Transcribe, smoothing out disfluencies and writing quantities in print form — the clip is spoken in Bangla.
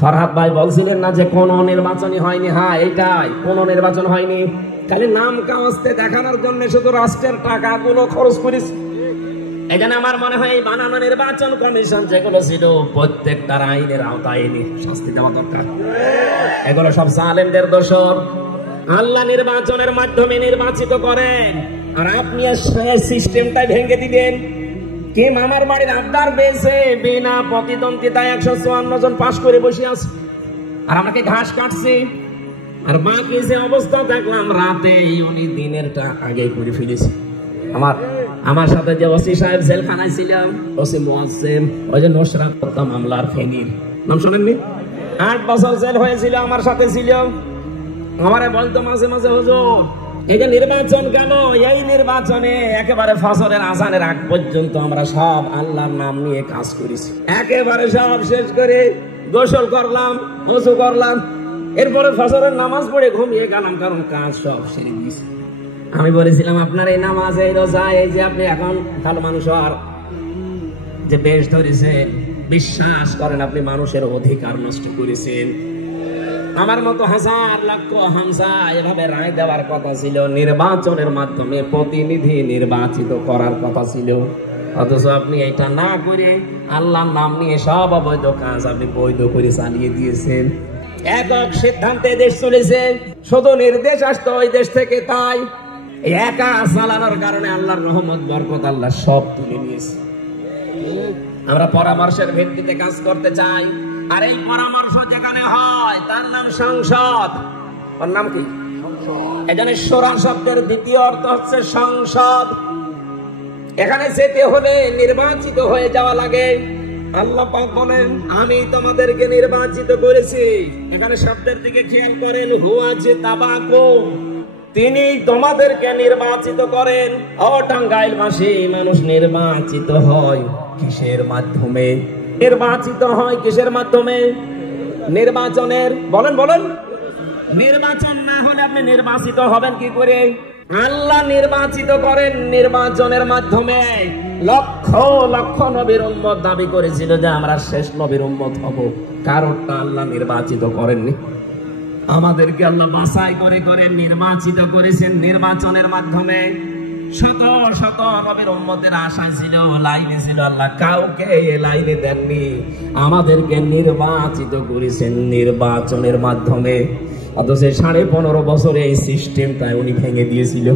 ফরহাদ ভাই বলছিলেন না যে কোন নির্বাচনই হয়নি। হ্যাঁ, এইটাই, কোন নির্বাচন হয়নি, খালি নাম কাগজে দেখানোর জন্য শুধু রাষ্ট্রের টাকাগুলো খরচ করেছে। এই জন্য আমার মনে হয় এই বানানো নির্বাচন কমিশন যেগুলো ছিল প্রত্যেকটা আইনের আওতায় এনে শাস্তি দেওয়া দরকার। এগুলো সব জালেমদের দোষর। আল্লাহ নির্বাচনের মাধ্যমে নির্বাচিত করেন, আর আপনি সিস্টেমটাই ভেঙে দিবেন। কে মামার বাড়ির আবদার পেয়েছে, বিনা প্রতিদ্বন্দ্বিতায় 154 জন পাশ করে বসে আছে, আর আমাকে ঘাস কাটছে। আর বাকি যে অবস্থা দেখলাম, রাতে উনি দিনেরটা আগে করে ফেলেছে। আমার সাথে যে ওসি সাহেব জেলখানায় ছিলাম, ওসি মুয়াজ্জেম, ওই যে নুসরাত হত্যা মামলার ফেনীর নাম শোনেননি? 8 বছর জেল হয়েছিল, আমার সাথে ছিল। আমারে বলতো মাঝে মাঝে, হুজুর এই যে নির্বাচন কেন, এই নির্বাচনে একেবারে ফজরের আজানের আগ পর্যন্ত আমরা সব আল্লাহর নাম নিয়ে কাজ করেছি, একেবারে সব শেষ করে গোসল করলাম, ওযু করলাম, এরপরে ফজরের নামাজ পড়ে ঘুমিয়ে গেলাম, কারণ কাজ সব সেরে দিয়েছি। আমি বলেছিলাম, আপনার এই নামাজ, এই রোজা, এই যে আপনি এখন ভালো মানুষ আর যে বেশ ধরেছে, বিশ্বাস করেন আপনি মানুষের অধিকার নষ্ট করেছেন। আমার মতো হাজার লক্ষ হামজা এভাবে রায় দেওয়ার কথা ছিল, নির্বাচনের মাধ্যমে প্রতিনিধি নির্বাচিত করার কথা ছিল, অথচ আপনি এটা না করে আল্লাহর নাম নিয়ে সব অবৈধ কাজ আপনি বৈধ করে চালিয়ে দিয়েছেন। একক সিদ্ধান্তে দেশ চলেছে, শুধু নির্দেশ আসতো ওই দেশ থেকে, তাই একা চালানোর কারণে আল্লাহর রহমত বরকত আল্লাহ সব তুলে নিয়েছে। আমরা পরামর্শের ভিত্তিতে কাজ করতে চাই, আর এই পরামর্শ যেখানে হয় তার নাম সংসদ। ওর নাম কি? এখানে শোরা শব্দের দ্বিতীয় অর্থ হচ্ছে সংসদ। এখানে যেতে হলে নির্বাচিত হয়ে যাওয়া লাগে। আল্লাহ পাক বলেন, আমি তোমাদেরকে নির্বাচিত করেছি। এখানে শব্দের দিকে খেয়াল করেন, হুয়া যে তাবাকুম, তিনি তোমাদেরকে নির্বাচিত করেন। ও টাঙ্গাইলবাসী, মানুষ নির্বাচিত হয় কিসের মাধ্যমে? নির্বাচিত হয় কিসের মাধ্যমে? নির্বাচনের। বলেন বলেন, নির্বাচন না হলে আপনি নির্বাচিত হবেন কি করে? আল্লাহ নির্বাচিত করেন নির্বাচনের মাধ্যমে। লক্ষ লক্ষ নবীর উম্মত দাবি করেছিল যে আমরা শেষ নবীর উম্মত হব, কারণটা আল্লাহ নির্বাচিত করেননি। আমাদেরকে আল্লাহ বাছাই করে করে নির্বাচিত করেছেন নির্বাচনের মাধ্যমে। শত শত নবীর উম্মতের আশা ছিল, লাইনে ছিল, আল্লাহ কাউকে এই লাইনে দেননি, আমাদেরকে নির্বাচিত করেছেন নির্বাচনের মাধ্যমে। অথচ 15.5 বছরে এই সিস্টেমটা উনি ভেঙে দিয়েছিল।